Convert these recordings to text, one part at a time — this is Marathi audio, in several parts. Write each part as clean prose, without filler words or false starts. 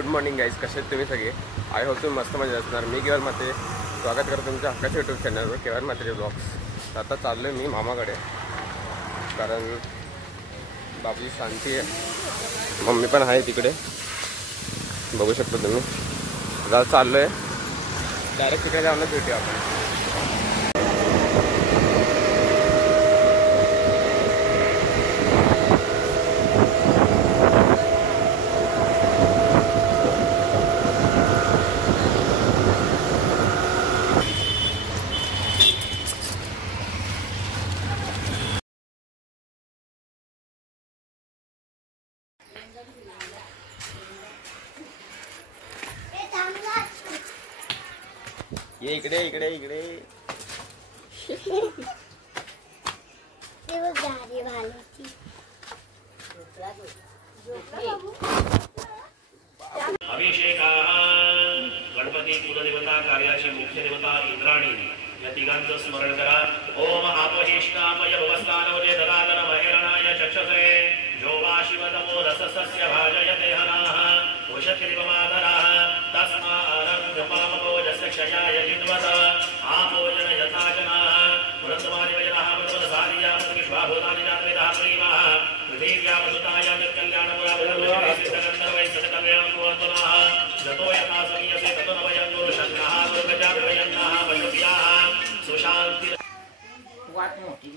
गुड मॉर्निंग गाईज, कसे आहेत तुम्ही सगळे? आय होप तुम्ही मस्त मजा असणार. मी केवळ मात्रे स्वागत करतो तुमच्या हक्काच्या यूट्यूब चॅनलवर केवळ मात्रे ब्लॉग्स. आता चाललो आहे मी मामाकडे, कारण बाबूची शांती आहे, मम्मी पण आहे तिकडे, बघू शकतो तुम्ही. आता चाललो आहे डायरेक्ट तिकडे जाऊन भेटूया आपण. ये इकडे इकडे इकडे. अभिषेकाः गणपती कुलदेवता कार्याची मुख्य देवता इंद्राणी या तिघांचं स्मरण करा. ओम आपहिष्टामय भवस्थानवजे ददातन महेरणाय चक्षसे जोवा शिवतमो रसस्य भाजयते हनाः उषत्रिपमादराः तस्मारङ्गपामपोजस्य क्षयाय जिन्वत आपोजन यथा जनाः पुरन्दमानि वैरः मृतवसादिया मृतविश्वाभूतानि जातवेदः प्रीमाः पृथिव्यामसुताया कल्याणपुराभूतविश्वे सिद्धगन्धर्वैः सतकल्याणं कुर्वन्तुनः जतो यथा समीयसे ततो न वयं गुरुशन्नः दुर्गजाभिवयन्नः पशुभ्याः सुशान्ति. वाट मोठी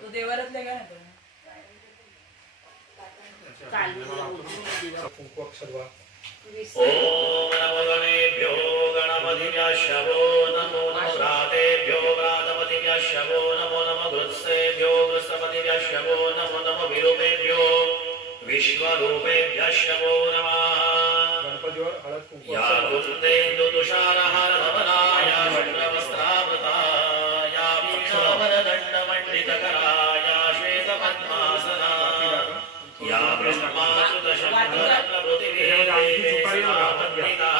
तू देवारातले काय ना ओम नमगणेभ्यो गणपतिभ्यो नमो नमो रातेभ्यो रातपतिभ्यो नमो नमो गृत्सेभ्यो गृत्सपतिभ्यो नमो नमो विरूपेभ्यो विश्वरूपेभ्यो नमः. या कुन्देन्दु तुषारहार धवलाया शुभ्रवस्त्रावृताया वीणावरदण्डमण्डितकराया श्वेतपद्मासना या ब्रह्माच्युतशङ्करप्रभृतिवेदेवेशनामन्विता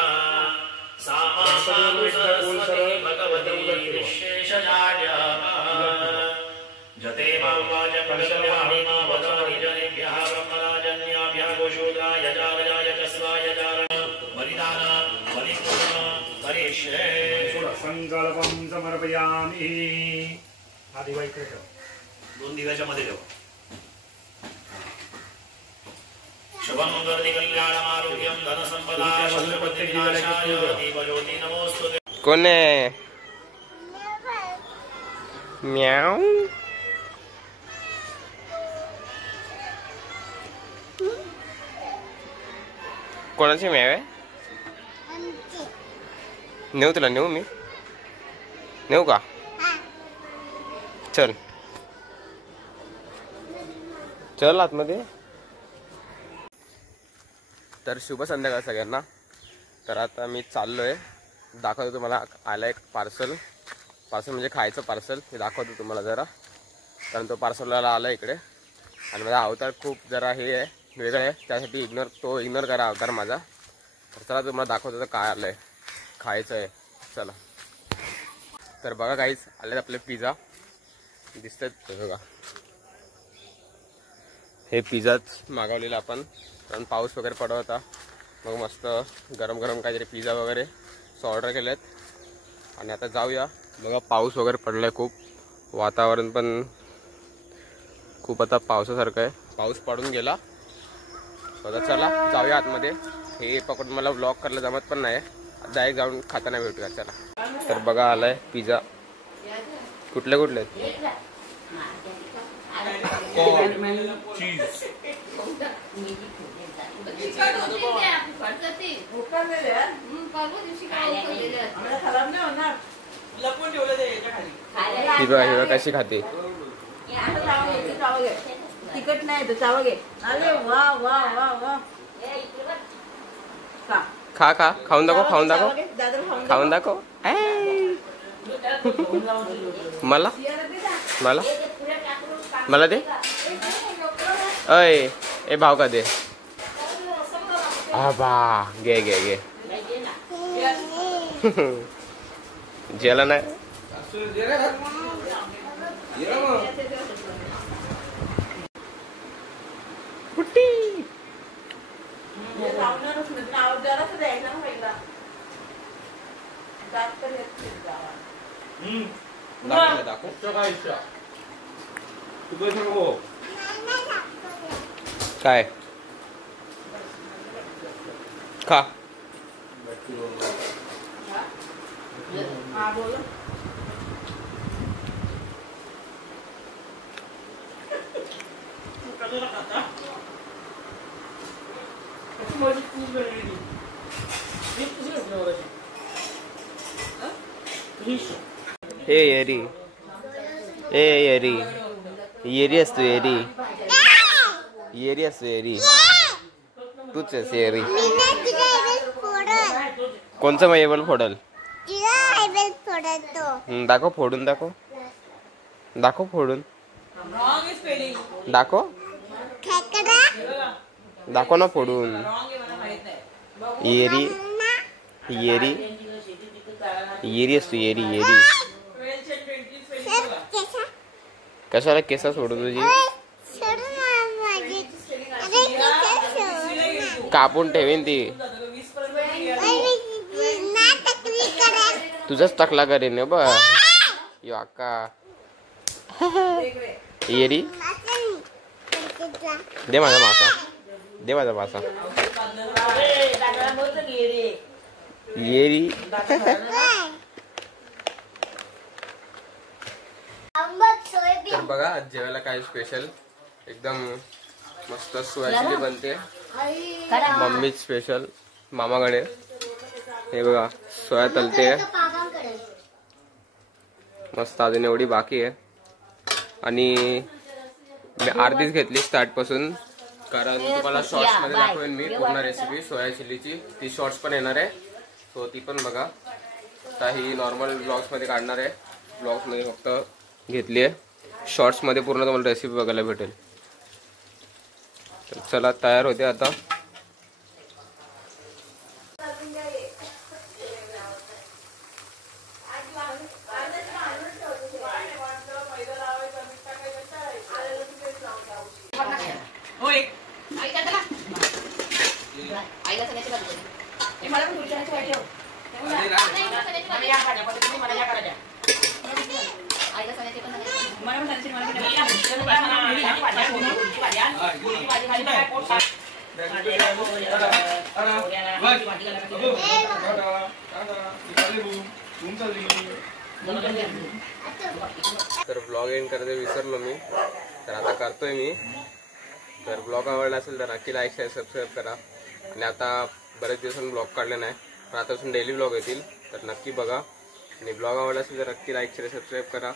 सा मातानु सरस्वती भगवती निःशेषजाड्याः जते मां वाजकविषयाणि मा वदानि जनेभ्यः ब्रह्मराजन्याभ्यः गोशूद्राय जालयाय च स्वाय जारण बलिदान बलिपूर्ण करिष्ये. संकल्पं समर्पयामि. हा दिवा इकडे ठेव, 2 दिव्याच्या मध्ये ठेव. शुभं करोति कल्याणमारोग्यं धनसंपदा शत्रुपतिविनाशाय दीपज्योति नमोस्तुते. कोण आहे? म्याऊ. कोणाची म्याव आहे? नेऊ तुला? नेऊ मी? नेऊ का? चल चल आतमध्ये. तर शुभ संध्याकाळ सगळ्यांना. तर आता मी चाललो आहे, दाखवतो तुम्हाला. आला एक पार्सल म्हणजे खायचं पार्सल, हे दाखवतो तुम्हाला जरा, कारण तो पार्सलवाला आला इकडे आणि माझा अवतार खूप जरा हे आहे, वेगळं आहे, त्यासाठी इग्नोर करा अवतार माझा. तर चला तुम्हाला दाखवतो तर काय आलं आहे, खायचं आहे. चला. तर बघा काहीच आले आपले पिझ्झा दिसतात बघा. हे पिझ्झाच मागवलेला आपण, कारण पाऊस वगैरे पडत होता, मग मस्त गरम गरम काहीतरी पिझ्झा वगैरे ऑर्डर केलेत. आणि आता जाऊया. बघा पाऊस वगैरे पडलाय खूप, वातावरण पण खूप आता पावसासारखं आहे, पाऊस पडून गेला. आता चला जाऊया आतमध्ये. हे पकडून मला व्लॉग करायला जमत पण नाही, डायरेक्ट जाऊन खाताना भेटूया. चला. तर बघा आलाय पिझ्झा. कुठले कुठले? हिरवा कशी खाते? तिकट नाही तर चावा घे. अरे वा वा वा वा. खा खा, खाऊन दाखव, खाऊन दाखव, खाऊन दाखव. मला मला मला दे. अय ए भाव का दे. बा घे घे घे. जेला नाही. लावणारच नाही. नाव जरासं द्यायचं ना पहिला. जास्त येत नाही जावा. दाखव काय खा. हा बोल. ए येरी ए येरी येरी असतो येरी येरी असतो येरी तूच आहेस येरी. कोणचं मग एबल फोडल दाखव फोडून दाखव दाखव फोडून दाखव दाखव ना फोडून. येरी येरी येरी असतो येरी येरी. कशाला केसा सोडू तुझी कापून ठेवीन ती. तुझाच टकला करेन बा यो अक्का. येरी दे माझा मासा दे माझा मासा. येरी तर बघा आज जेवायला काय स्पेशल एकदम मस्त सोया चिली बनते. मम्मीच स्पेशल मामाकडे. हे बघा सोया तलते मस्त. अजून एवढी बाकी आहे आणि मी अर्धीच घेतली स्टार्ट पासून कारण तुम्हाला शॉर्ट्स मध्ये दाखवेन मी पूर्ण रेसिपी सोया चिलीची. ती शॉर्ट्स पण येणार आहे सो ती पण बघा. काही नॉर्मल ब्लॉग्स मध्ये काढणार आहे. ब्लॉग्स मध्ये फक्त घेतली आहे. शॉर्ट्स मध्ये पूर्ण तुम्हाला रेसिपी बघायला भेटेल. तर चला तयार होते आता. तर ब्लॉग एंड करायचं विसरलो मी तर आता करतोय मी. तर ब्लॉग आवडला असेल तर नक्की लाईक शेअर सबस्क्राईब करा. आणि आता बरेच दिवसांनी ब्लॉग काढले नाही पण आतापासून डेली ब्लॉग येतील तर नक्की बघा. आणि ब्लॉग आवडला असेल तर नक्की लाईक शेअर सबस्क्राईब करा.